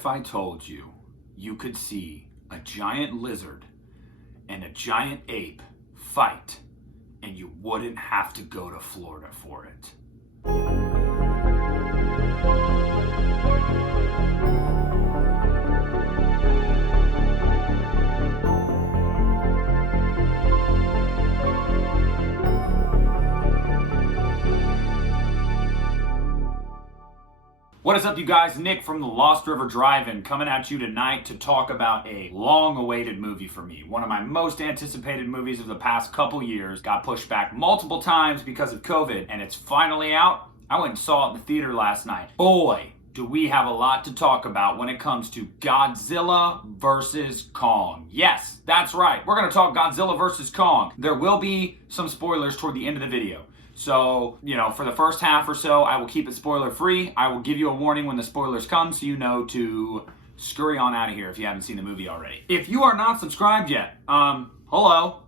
if I told you you could see a giant lizard and a giant ape fight and you wouldn't have to go to Florida for it? What is up, you guys? Nick from the Lost River Drive-In coming at you tonight to talk about a long-awaited movie for me. One of my most anticipated movies of the past couple years. Got pushed back multiple times because of COVID, and it's finally out. I went and saw it in the theater last night. Boy, do we have a lot to talk about when it comes to Godzilla vs. Kong. Yes, that's right. We're going to talk Godzilla vs. Kong. There will be some spoilers toward the end of the video. So, for the first half or so, I will keep it spoiler free. I will give you a warning when the spoilers come so you know to scurry on out of here if you haven't seen the movie already. If you are not subscribed yet, hello,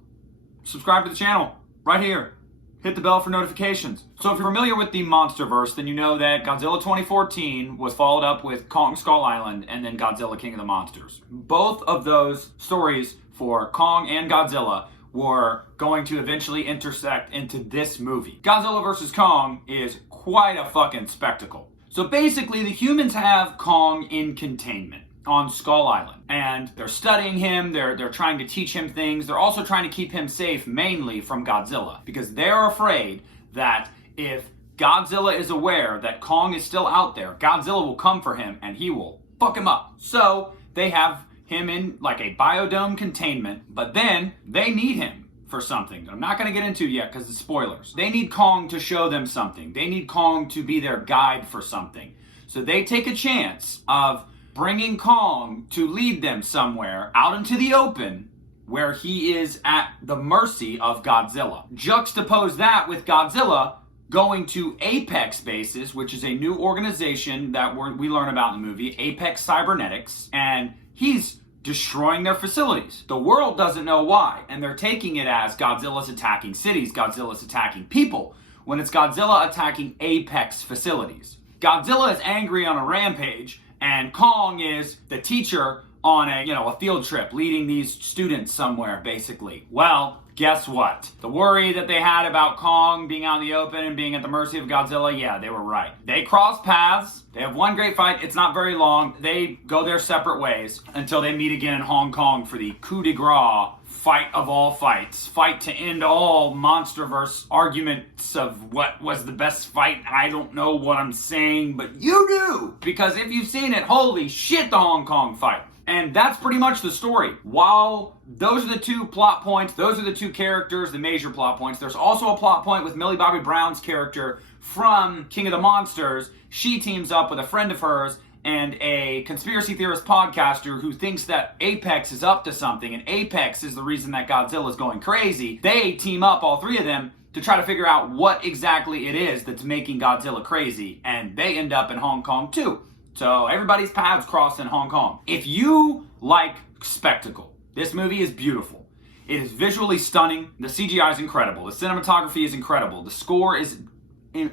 subscribe to the channel right here. Hit the bell for notifications. So if you're familiar with the MonsterVerse, then you know that Godzilla 2014 was followed up with Kong Skull Island and then Godzilla King of the Monsters. Both of those stories for Kong and Godzilla were going to eventually intersect into this movie. Godzilla vs. Kong is quite a fucking spectacle. So basically, the humans have Kong in containment on Skull Island, and they're studying him, they're trying to teach him things, they're also trying to keep him safe mainly from Godzilla, because they're afraid that if Godzilla is aware that Kong is still out there, Godzilla will come for him and he will fuck him up. So they have him in like a biodome containment, but then they need him for something that I'm not going to get into yet because it's spoilers. They need Kong to show them something. They need Kong to be their guide for something. So they take a chance of bringing Kong to lead them somewhere out into the open where he is at the mercy of Godzilla. Juxtapose that with Godzilla going to Apex Bases, which is a new organization that we learn about in the movie, Apex Cybernetics, and he's destroying their facilities. The world doesn't know why, and they're taking it as Godzilla's attacking cities, Godzilla's attacking people, when it's Godzilla attacking Apex facilities. Godzilla is angry on a rampage, and Kong is the teacher on a field trip, leading these students somewhere, basically. Well, guess what? The worry that they had about Kong being out in the open and being at the mercy of Godzilla, yeah, they were right. They cross paths. They have one great fight. It's not very long. They go their separate ways until they meet again in Hong Kong for the coup de grace, fight of all fights. Fight to end all MonsterVerse arguments of what was the best fight. I don't know what I'm saying, but you do! Because if you've seen it, holy shit, the Hong Kong fight. And that's pretty much the story. While those are the two plot points, those are the two characters, the major plot points, there's also a plot point with Millie Bobby Brown's character from King of the Monsters. She teams up with a friend of hers and a conspiracy theorist podcaster who thinks that Apex is up to something, and Apex is the reason that Godzilla is going crazy. They team up, all three of them, to try to figure out what exactly it is that's making Godzilla crazy, and they end up in Hong Kong too. So everybody's paths cross in Hong Kong. If you like spectacle, this movie is beautiful. It is visually stunning. The CGI is incredible. The cinematography is incredible. The score is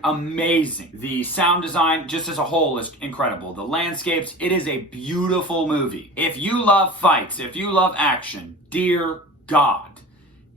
amazing. The sound design, just as a whole, is incredible. The landscapes, it is a beautiful movie. If you love fights, if you love action, dear God.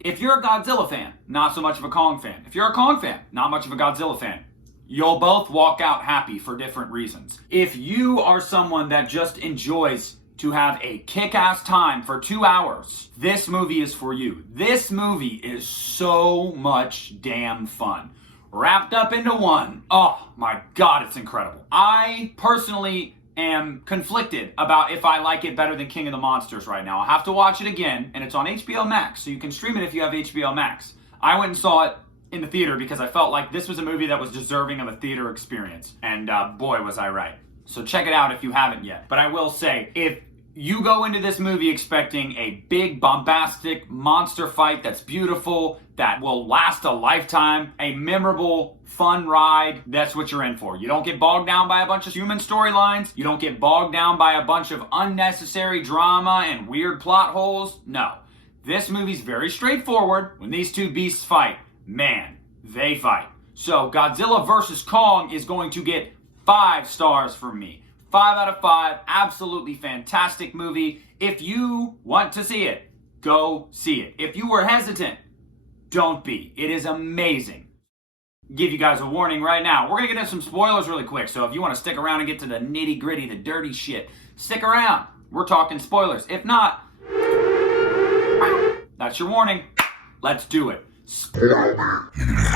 If you're a Godzilla fan, not so much of a Kong fan. If you're a Kong fan, not much of a Godzilla fan. You'll both walk out happy for different reasons. If you are someone that just enjoys to have a kick-ass time for 2 hours, this movie is for you. This movie is so much damn fun. Wrapped up into one. Oh my God, it's incredible. I personally am conflicted about if I like it better than King of the Monsters right now. I'll have to watch it again, and it's on HBO Max, so you can stream it if you have HBO Max. I went and saw it in the theater because I felt like this was a movie that was deserving of a theater experience. And boy, was I right. So check it out if you haven't yet. But I will say, if you go into this movie expecting a big, bombastic monster fight that's beautiful, that will last a lifetime, a memorable, fun ride, that's what you're in for. You don't get bogged down by a bunch of human storylines. You don't get bogged down by a bunch of unnecessary drama and weird plot holes. No. This movie's very straightforward. When these two beasts fight, man, they fight. So Godzilla vs. Kong is going to get 5 stars from me. 5 out of 5. Absolutely fantastic movie. If you want to see it, go see it. If you were hesitant, don't be. It is amazing. Give you guys a warning right now. We're going to get into some spoilers really quick. So if you want to stick around and get to the nitty gritty, the dirty shit, stick around. We're talking spoilers. If not, that's your warning. Let's do it.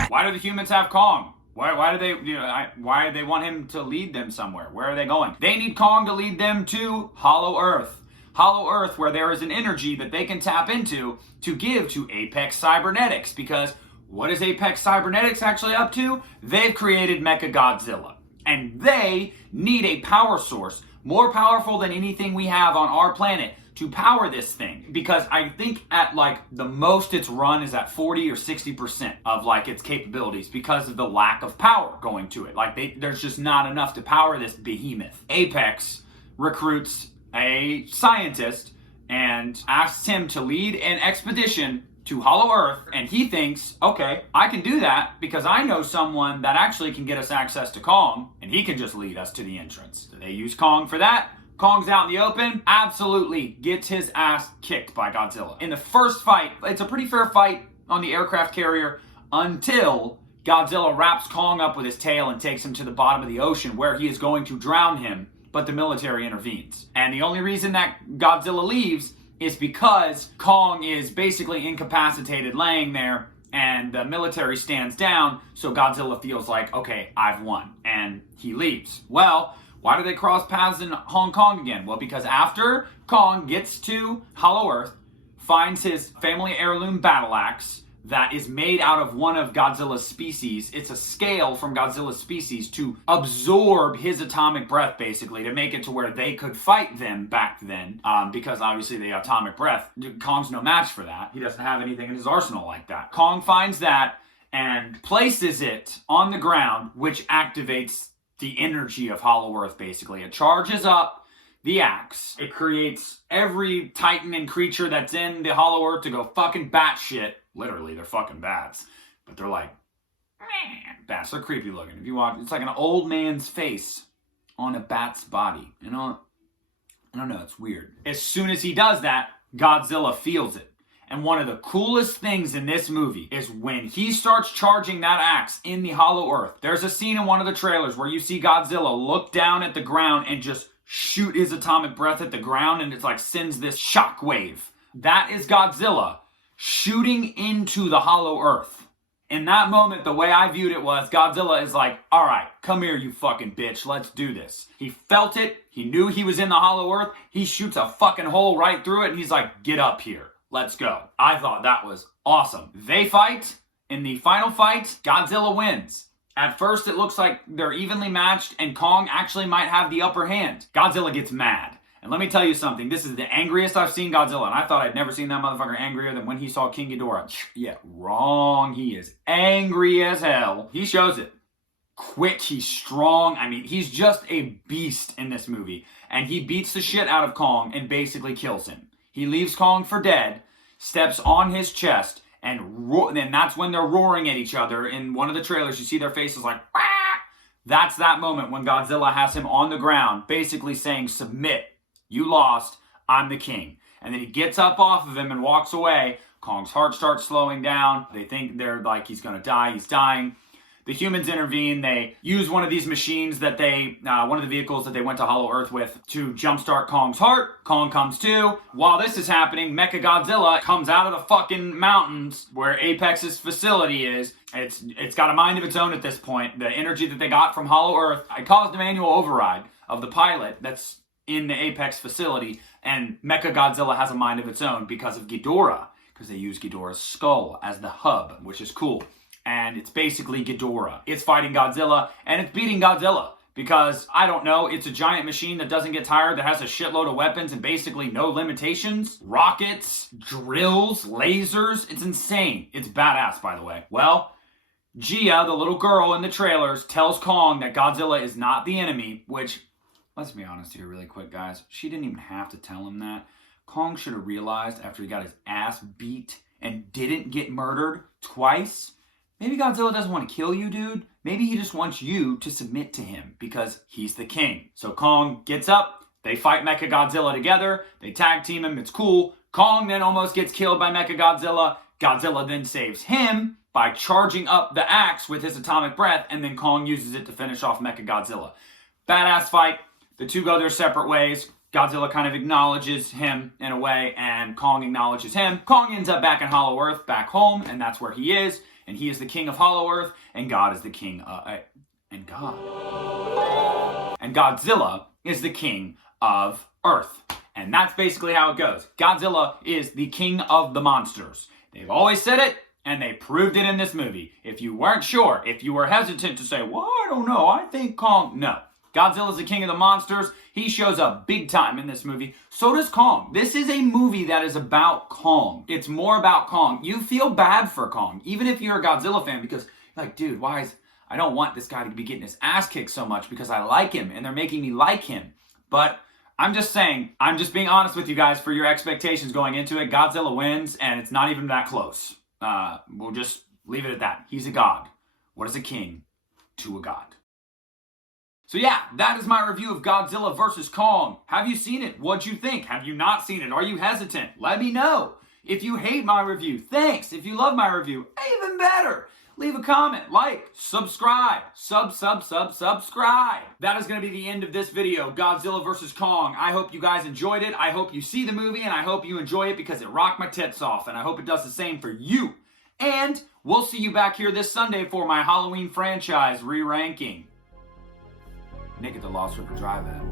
Why do the humans have Kong? Why do they want him to lead them somewhere? Where are they going? They need Kong to lead them to Hollow Earth. Hollow Earth, where there is an energy that they can tap into to give to Apex Cybernetics. Because what is Apex Cybernetics actually up to? They've created Mechagodzilla. And they need a power source more powerful than anything we have on our planet to power this thing. Because I think at like the most it's run is at 40 or 60% of like its capabilities because of the lack of power going to it. Like there's just not enough to power this behemoth. Apex recruits a scientist and asks him to lead an expedition to Hollow Earth, and he thinks, okay, I can do that because I know someone that actually can get us access to Kong, and he can just lead us to the entrance. So they use Kong for that. Kong's out in the open, absolutely gets his ass kicked by Godzilla. In the first fight, it's a pretty fair fight on the aircraft carrier until Godzilla wraps Kong up with his tail and takes him to the bottom of the ocean where he is going to drown him, but the military intervenes. And the only reason that Godzilla leaves is because Kong is basically incapacitated laying there and the military stands down, so Godzilla feels like, okay, I've won, and he leaves. Well, why do they cross paths in Hong Kong again? Well, because after Kong gets to Hollow Earth, finds his family heirloom battle axe that is made out of one of Godzilla's species. It's a scale from Godzilla's species to absorb his atomic breath, basically, to make it to where they could fight them back then. Because obviously the atomic breath, Kong's no match for that. He doesn't have anything in his arsenal like that. Kong finds that and places it on the ground, which activates the energy of Hollow Earth, basically. It charges up the axe. It creates every titan and creature that's in the Hollow Earth to go fucking batshit. Literally, they're fucking bats. But they're like, bats. They're creepy looking. If you watch, it's like an old man's face on a bat's body. You know, I don't know, it's weird. As soon as he does that, Godzilla feels it. And one of the coolest things in this movie is when he starts charging that axe in the Hollow Earth. There's a scene in one of the trailers where you see Godzilla look down at the ground and just shoot his atomic breath at the ground, and it's like sends this shockwave. That is Godzilla shooting into the Hollow Earth. In that moment, the way I viewed it was Godzilla is like, all right, come here, you fucking bitch. Let's do this. He felt it. He knew he was in the Hollow Earth. He shoots a fucking hole right through it, and he's like, get up here. Let's go. I thought that was awesome. They fight. In the final fight, Godzilla wins. At first, it looks like they're evenly matched, and Kong actually might have the upper hand. Godzilla gets mad. And let me tell you something, this is the angriest I've seen Godzilla, and I thought I'd never seen that motherfucker angrier than when he saw King Ghidorah. Yeah, wrong. He is angry as hell. He shows it. Quick, he's strong. I mean, he's just a beast in this movie. And he beats the shit out of Kong and basically kills him. He leaves Kong for dead, steps on his chest, and that's when they're roaring at each other. In one of the trailers, you see their faces like, "Wah!" That's that moment when Godzilla has him on the ground, basically saying, submit. You lost, I'm the king. And then he gets up off of him and walks away. Kong's heart starts slowing down. They think they're like, he's gonna die, he's dying. The humans intervene. They use one of these machines that one of the vehicles that they went to Hollow Earth with to jumpstart Kong's heart. Kong comes to. While this is happening, Mechagodzilla comes out of the fucking mountains where Apex's facility is. It's got a mind of its own at this point. The energy that they got from Hollow Earth, it caused a manual override of the pilot that's in the Apex facility, and Mechagodzilla has a mind of its own because of Ghidorah, because they use Ghidorah's skull as the hub, which is cool. And it's basically Ghidorah. It's fighting Godzilla, and it's beating Godzilla. Because, I don't know, it's a giant machine that doesn't get tired, that has a shitload of weapons and basically no limitations. Rockets, drills, lasers. It's insane. It's badass, by the way. Well, Gia, the little girl in the trailers, tells Kong that Godzilla is not the enemy, which, let's be honest here really quick, guys. She didn't even have to tell him that. Kong should have realized after he got his ass beat and didn't get murdered twice maybe Godzilla doesn't want to kill you, dude. Maybe he just wants you to submit to him because he's the king. So Kong gets up, they fight Mechagodzilla together, they tag team him, it's cool. Kong then almost gets killed by Mechagodzilla. Godzilla then saves him by charging up the axe with his atomic breath, and then Kong uses it to finish off Mechagodzilla. Badass fight. The two go their separate ways. Godzilla kind of acknowledges him in a way, and Kong acknowledges him. Kong ends up back in Hollow Earth, back home, and that's where he is. And he is the king of Hollow Earth, and God is the king and Godzilla is the king of Earth. And that's basically how it goes. Godzilla is the king of the monsters. They've always said it, and they proved it in this movie. If you weren't sure, if you were hesitant to say, well, I don't know, I think Kong, no. Godzilla's the king of the monsters. He shows up big time in this movie. So does Kong. This is a movie that is about Kong. It's more about Kong. You feel bad for Kong, even if you're a Godzilla fan, because you're like, dude, I don't want this guy to be getting his ass kicked so much because I like him, and they're making me like him. But I'm just saying, I'm just being honest with you guys for your expectations going into it. Godzilla wins, and it's not even that close. We'll just leave it at that. He's a god. What is a king to a god? So yeah, that is my review of Godzilla vs. Kong. Have you seen it? What'd you think? Have you not seen it? Are you hesitant? Let me know. If you hate my review, thanks. If you love my review, even better. Leave a comment, like, subscribe, subscribe. That is going to be the end of this video, Godzilla vs. Kong. I hope you guys enjoyed it. I hope you see the movie, and I hope you enjoy it because it rocked my tits off, and I hope it does the same for you. And we'll see you back here this Sunday for my Halloween franchise re-ranking. Nick at the Lost River Drive-In.